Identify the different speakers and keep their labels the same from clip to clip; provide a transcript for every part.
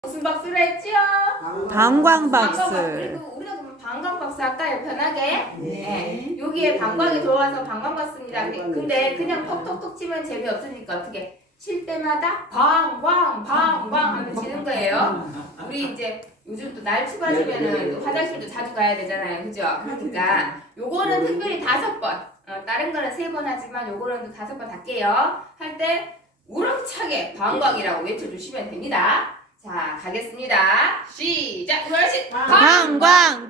Speaker 1: 무슨 박스라 했지요?
Speaker 2: 방광박스.
Speaker 1: 그리고 우리가 그러면 방광박스 할까요? 편하게?
Speaker 3: 네.
Speaker 1: 여기에 방광이 들어와서 방광박스입니다. 근데 그냥 톡톡톡 치면 재미없으니까 어떻게 칠 때마다 방광 하면 치는 거예요. 우리 이제 요즘 또 날 추가주면은 화장실도 자주 가야 되잖아요. 그죠? 그러니까 요거는 특별히 5번. 다른 거는 3번 하지만 요거는 또 5번 할게요. 할 때 우렁차게 방광이라고 외쳐주시면 됩니다. 자, 가겠습니다. 시작! 이거씩
Speaker 2: 방광.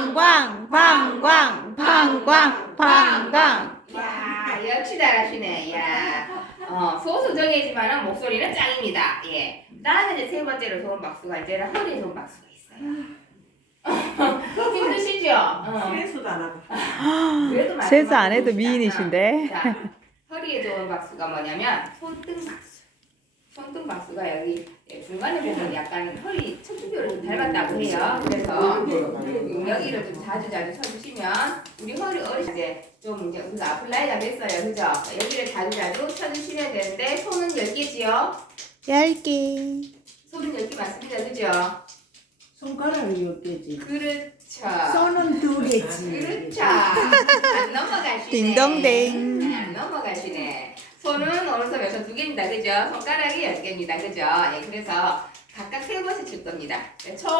Speaker 1: 야, 역시 잘하시네. 야, 소수정이지만은 목소리는 짱입니다. 예. 다음에 이제 3번째로 좋은 박수가 이제는 허리에 좋은 박수가 있어요. 힘드시죠?
Speaker 3: 세수도 안 하고.
Speaker 1: 그래도
Speaker 2: 세수 안 해도
Speaker 1: 마지막에
Speaker 2: 미인이신데.
Speaker 1: 자, 허리에 좋은 박수가 뭐냐면 손등 박수. 손등 박수가 여기 중간에 보면 약간 허리 척추뼈를 좀 닮았다고 해요. 그래서 여기를 좀 자주 쳐주시면 우리 허리 어르신 좀 이제 우리가 아플 나이가 됐어요. 그죠? 여기를 자주 쳐주시면 되는데 손은 10개지요?
Speaker 2: 10개.
Speaker 1: 손은 10개 맞습니다. 그죠?
Speaker 3: 손가락이 10개지.
Speaker 1: 그렇죠.
Speaker 3: 손은 2개지.
Speaker 1: 그렇죠. 안 넘어가시네.
Speaker 2: 딩동댕.
Speaker 1: 네, 안 넘어가시네. 손은 오른손 왼손 2개입니다. 그죠? 손가락이 10개입니다. 그죠? 예, 그래서 각각 3번씩 칠 겁니다. 네, 총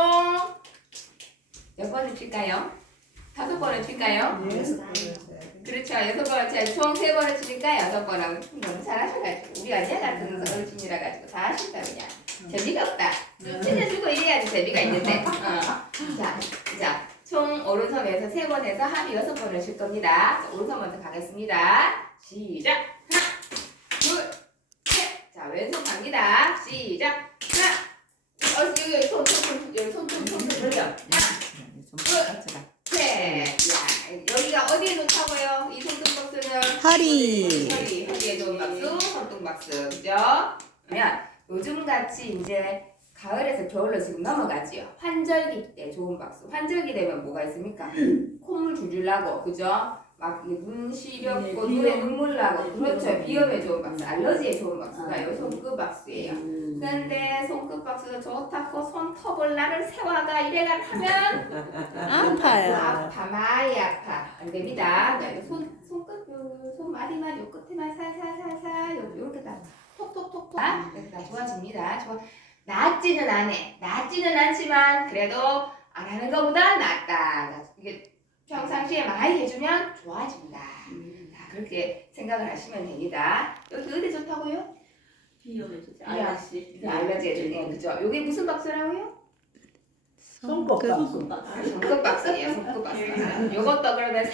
Speaker 1: 몇 번을 칠까요? 5번을 칠까요? 그렇죠. 6번을 쳐야 총 3번을 치니까 6번하고 너무 잘하셔가지고 우리 언니 같은 어르신이라 가지고 다 하신다 그냥. 재미가 없다. 좀 찔러주고 이래야지 재미가 있는데. 자, 총 오른손 왼손 3번 해서 합이 6번을 칠 겁니다. 자, 오른손 먼저 가겠습니다. 시작. 하나, 둘, 셋. 자, 왼손 갑니다. 시작. 하나, 여기 손 돌려. 하나, 둘, 셋. 야, 여기가 어디에 놓다고요? 이 손등박스는 허리에 좋은 박수, 손등박수, 그죠? 그러면 요즘같이 이제 가을에서 겨울로 지금 넘어가지요. 환절기 때 좋은 박수. 환절기 되면 뭐가 있습니까? 콧물 줄줄 나고, 그죠? 막 눈 시렵고 눈에 눈물 나고, 그렇죠. 비염에 좋은 박수, 알러지에 좋은 박수가 요 손끝 박수예요. 근데 손끝 박수도 좋다고 손톱을 나를 세워가 이래가 하면
Speaker 2: 아파요.
Speaker 1: 아파, 많이 아파. 안 됩니다. 그러니까 손끝, 손 마디만 요 끝에만 살살살살 요렇게 다 톡톡톡톡 이렇게 다 좋아집니다. 낫지는 않지만 그래도 안 하는 것보다 낫다. 이게 평상시에 많이 해주면 좋아집니다. 자, 그렇게 생각을 하시면 됩니다. 여기 어디 좋다고요?
Speaker 4: 비염에 좋지. 알러지.
Speaker 1: 알러지에 좋네. 그죠? 요게 무슨 박수라고요?
Speaker 3: 손꼽박수.
Speaker 1: 손끝 박수예요. 손끝 박수. 요것도 그러면